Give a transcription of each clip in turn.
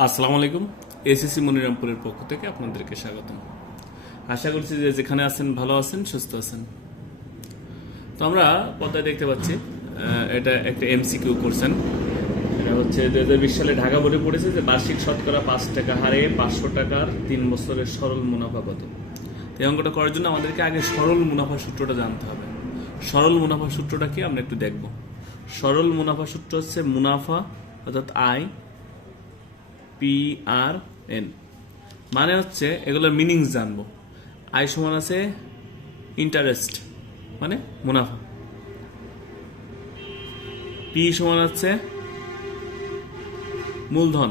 আসসালামু আলাইকুম। এসএসসি মনিরামপুরের পক্ষ থেকে আপনাদেরকে স্বাগতম। আশা করছি যে যেখানে আছেন ভালো আছেন, সুস্থ আছেন। তো আমরা পর্দায় দেখতে পাচ্ছি এটা একটা এমসিকিউ করছেন। এটা হচ্ছে 2020 সালে ঢাকা বোর্ডে পড়েছে যে বার্ষিক শতকরা 5 টাকা হারে 500 টাকার 3 বছরের সরল মুনাফা কত। তো এই অঙ্কটা করার জন্য আমাদেরকে আগে সরল মুনাফা সূত্রটা জানতে হবে। সরল মুনাফা সূত্রটা কি আমরা একটু দেখব। সরল মুনাফা সূত্র হচ্ছে মুনাফা অর্থাৎ আয় PRN, মানে হচ্ছে এগুলোর মিনিংস জানবো। আয় সমান আছে ইন্টারেস্ট মানে মুনাফা, পি সমান আছে মূলধন,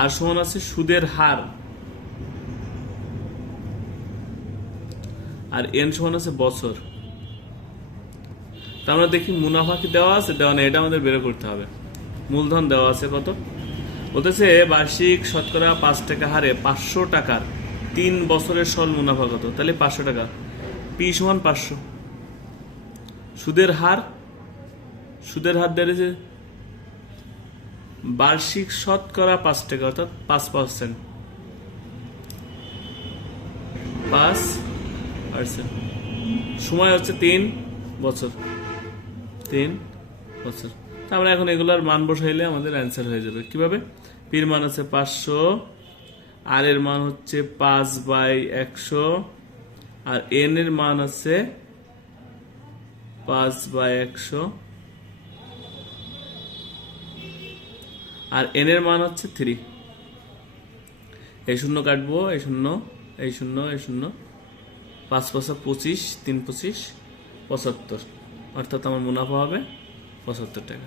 আর সমান আছে সুদের হার, আর এন সমান আছে বছর। আমরা দেখি মুনাফা কি দেওয়া আছে, দেওয়া নেই, এটা আমাদের বের করতে হবে। মূলধন দেওয়া আছে কত, বলতেছে বার্ষিক শতকরা 5 টাকা হারে 500 টাকার 3 বছরের সরল মুনাফা কত, তাহলে 500 টাকা, পি সমান 500। সুদের হার দিয়েছে বার্ষিক শতকরা 5 টাকা অর্থাৎ 5%, 5%। সময় হচ্ছে 3 বছর। আমরা এখন এগুলার মান বসাইলে আমাদের অ্যান্সার হয়ে যাবে। কিভাবে? পির মান আছে 500, আর এর মান হচ্ছে 5/100, আর এন এর মান আছে 5/100, আর এন এর মান হচ্ছে 3। এই শূন্য কাটবো, এই শূন্য, 5 5 25, 3 25 75, অর্থাৎ আমার মুনাফা হবে 75 টাকা।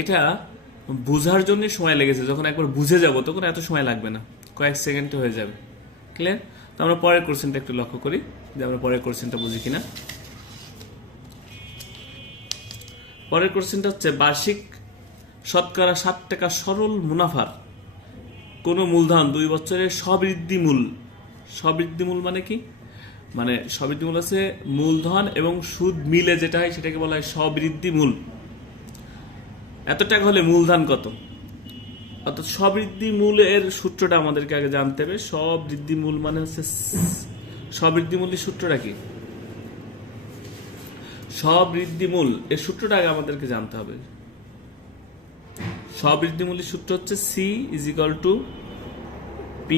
এটা বোঝার জন্য সময় লেগেছে, যখন একবার বুঝে যাব তখন এত সময় লাগবে না, কয়েক সেকেন্ডে হয়ে যাবে। ক্লিয়ার? তো আমরা পরের কোশ্চেনটা একটু লক্ষ্য করি যে আমরা পরের কোশ্চেনটা বুঝি কিনা। পরের কোশ্চেনটা হচ্ছে বার্ষিক শতকরা 7 টাকা সরল মুনাফার কোন মূলধন 2 বছরের সবৃদ্ধি মূল মানে কি? মানে সবৃদ্ধি মূল আছে মূলধন এবং সুদ মিলে যেটা হয় সেটাকে বলা হয় সবৃদ্ধি মূল। এত টাকা হলে মূলধন কত, অর্থাৎ সবৃদ্ধি মূলের সূত্রটা আমাদেরকে আগে জানতে হবে। সবৃদ্ধি মূল মানে হচ্ছে, সবৃদ্ধি মূলের সূত্রটা কি? সবৃদ্ধি মূল এর সূত্রটা আগে আমাদেরকে জানতে হবে। সবৃদ্ধি মূলের সূত্র হচ্ছে C = P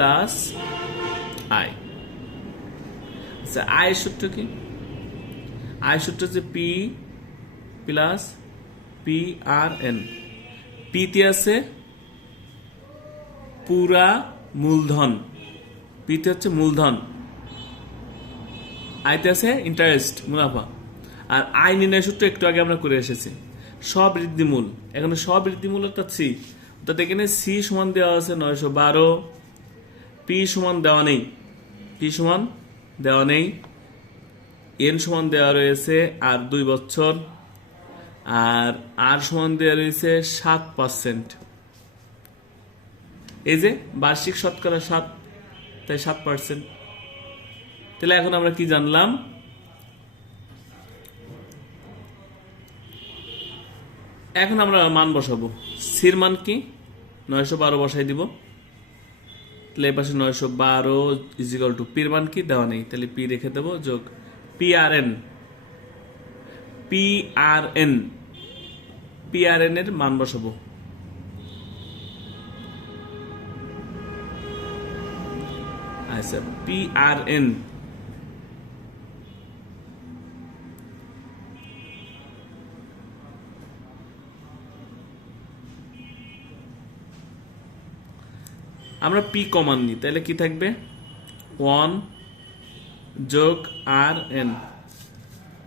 + I। আচ্ছা, আয়ের সূত্র কি? আয়ের সূত্র হচ্ছে P + PRN। পিতে আছে পুরা মূলধন, পিতে হচ্ছে মূলধন, আইতে আছে ইন্টারেস্ট মুনাফা। আর আয় নির্ণয় সূত্র একটু আগে আমরা করে এসেছি। সবৃদ্ধি মূল, এখানে সবৃদ্ধি মূল অর্থাৎ C, অর্থাৎ এখানে C সমান দেওয়া আছে 912, P সমান দেওয়া নেই, এন সমান দেওয়া রয়েছে আর 2 বছর, আর আর সমান দেওয়া রয়েছে 7%। এই যে বার্ষিক শতকরা 7, তাই 7%। তাহলে এখন আমরা কি জানলাম? এখন আমরা মান বসাবো। সির মান কি? 912 বসাই দিব। তাহলে এই পাশে 912 = পির মান কি? দেওয়া নেই, তাহলে পি রেখে দেবো, যোগ PRN এর মান বসাবো। আচ্ছা, PRN আমরা P কমান নিই, তাহলে কি থাকবে? 1 যোগ RN।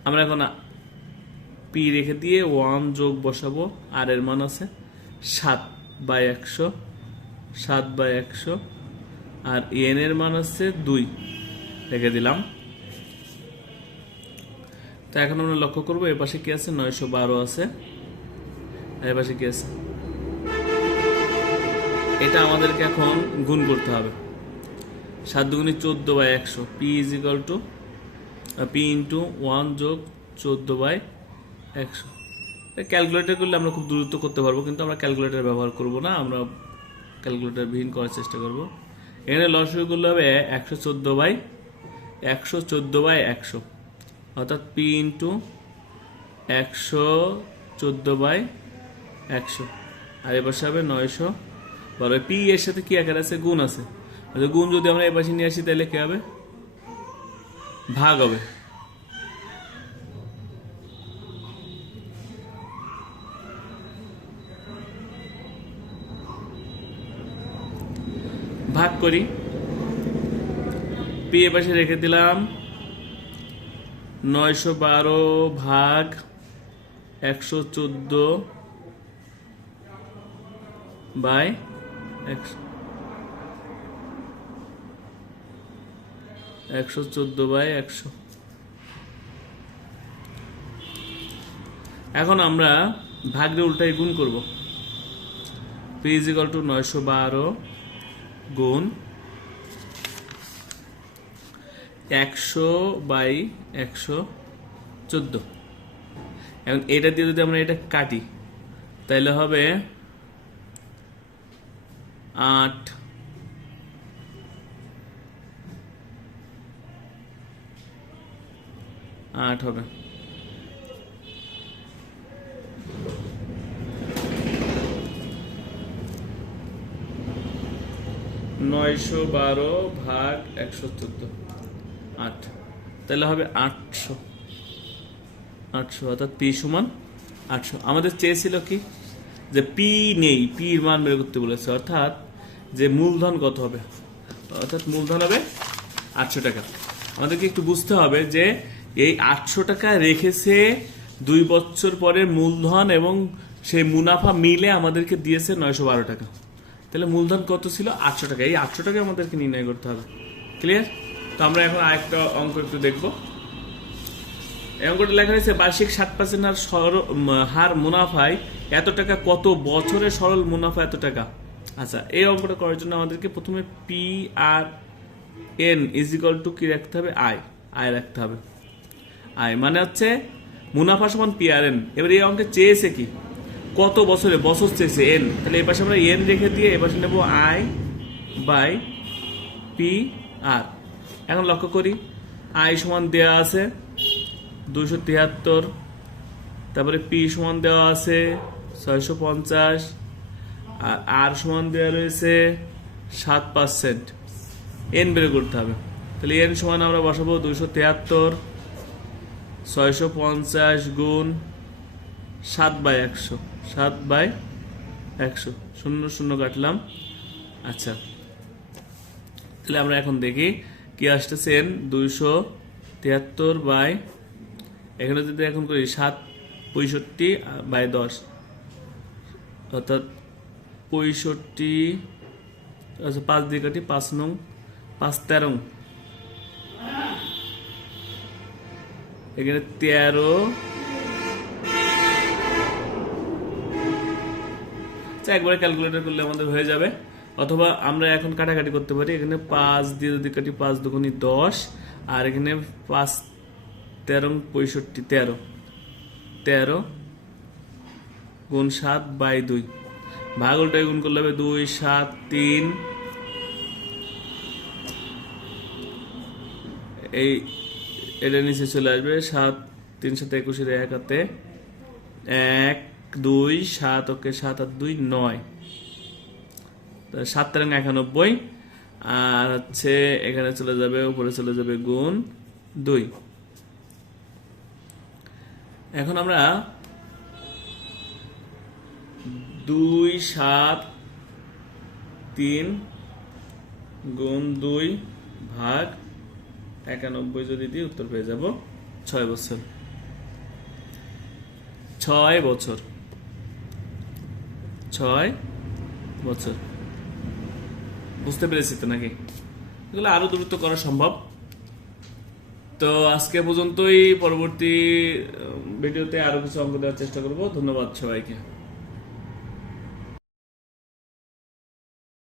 আমরা এখন P রেখে দিয়ে 1 যোগ বসাবো, আর এর মান আছে 7/100, আর এন এর মান আছে 2, রেখে দিলাম। তো এখন আমরা লক্ষ্য করবো এর পাশে কি আছে? 912 আছে, আর এর পাশে কি আছে? এটা আমাদেরকে এখন গুণ করতে হবে। 7 × 14/100, P = P × 1 + 14/100। ক্যালকুলেটর করলে আমরা খুব দ্রুত করতে পারবো, কিন্তু আমরা ক্যালকুলেটর ব্যবহার করব না, আমরা ক্যালকুলেটর বিহীন করার চেষ্টা করব। এখানে লসাগু করলে হবে 114/100, অর্থাৎ P × 114/100, আর এ পাশে হবে 912। P এর সাথে কি আকার আছে? গুণ আছে। গুণ যদি আমরা এ পাশে নিয়ে আসি তাহলে কি হবে? ভাগ হবে। ভাগ করি, P এর পাশে রেখে দিলাম, 912 ভাগ 114/100, 114/100। এখন আমরা ভাগের উল্টায় গুণ করব। P = 912 গুণ 100/114। এখন এটা দিয়ে যদি আমরা এটা কাটি তাহলে হবে 8 হবে। নয়শো 12 ভাগ 114, 8, তাহলে হবে 800, অর্থাৎ P = 800। আমাদের চেয়েছিল কি যে P নেই, P এর মান বের করতে বলেছে, অর্থাৎ যে মূলধন কত হবে, অর্থাৎ মূলধন হবে 800 টাকা। আমাদেরকে একটু বুঝতে হবে যে এই 800 টাকা রেখেছে 2 বছর পরের মূলধন এবং সেই মুনাফা মিলে আমাদেরকে দিয়েছে 912 টাকা। তাহলে মূলধন কত ছিল? 800 টাকা। এই 800 টাকা আমাদেরকে নির্ণয় করতে হবে। ক্লিয়ার? তো আমরা এখন আরেকটা অঙ্ক একটু দেখব। এই অঙ্কটা লেখা হয়েছে বার্ষিক 7% হার মুনাফায় এত টাকা, কত বছরে সরল মুনাফা এত টাকা। আচ্ছা, এই অঙ্কটা করার জন্য আমাদেরকে প্রথমে PRN = কি রাখতে হবে? আয় রাখতে হবে। আয় মানে হচ্ছে মুনাফা সমান PRN। এবার এই অঙ্কে চেয়েছে কি? কত বছরে? বছর চেয়েছে n, তাহলে এই পাশে আমরা n রেখে দিয়ে এ পাশে নেব I/PR। এখন লক্ষ্য করি, আয় সমান দেওয়া আছে 273, তারপরে P সমান দেওয়া আছে 650, আর R সমান দেওয়া রয়েছে 7%। n বের করতে হবে, তাহলে n সমান আমরা বসাবো 273, 650 গুণ 7/100, 7/100, 0 0 কাটলাম। আচ্ছা, তাহলে আমরা এখন দেখি কি আসতেছে। n 273 এখানে যদি এখন করি 65/10, অর্থাৎ 65, আচ্ছা 5 দিয়ে কাটি, 5 নং 5 13, এখানে 13, একবারে ক্যালকুলেটর করলে আমাদের হয়ে যাবে, অথবা আমরা এখন কাটাকাটি করতে পারি। এখানে 5 দিয়ে যদি কাটি 5 দুগুণী 10, আর এখানে 5 13 65, 13 গুণ 7/2, ভাগ উল্টায় গুণ করলে হবে 2 7 3, এই এটা নিচে চলে আসবে 7 3 7 21, 1 হাতে 1 2 7, ওকে 7 আর 2 9, 7 13 91, আর হচ্ছে এখানে চলে যাবে, উপরে চলে যাবে গুণ 2। এখন আমরা 2 7 3 গুণ 2 ভাগ 91 যদি দিই উত্তর পেয়ে যাব 6 বছর। 6 বছর, 6 বছর। বুঝতে পেরেছি তো নাকি? এগুলো আরো দ্রুত করা সম্ভব। তো আজকে পর্যন্তই, পরবর্তী ভিডিওতে আরো কিছু অঙ্ক দেওয়ার চেষ্টা করব। ধন্যবাদ সবাইকে।